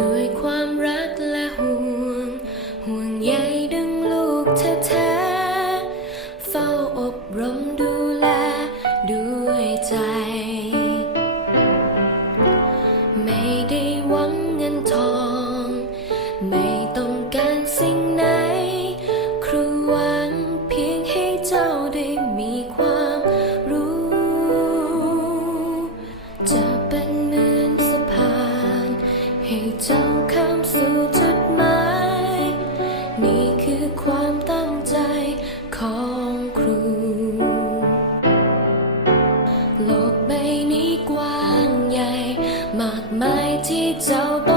ด้วยความรัก จ้าข้สูจุดหมาย นี่คือความตั้งใจของครู โลกใบนี้กว้างใหญ่ มากมายที่เจ้า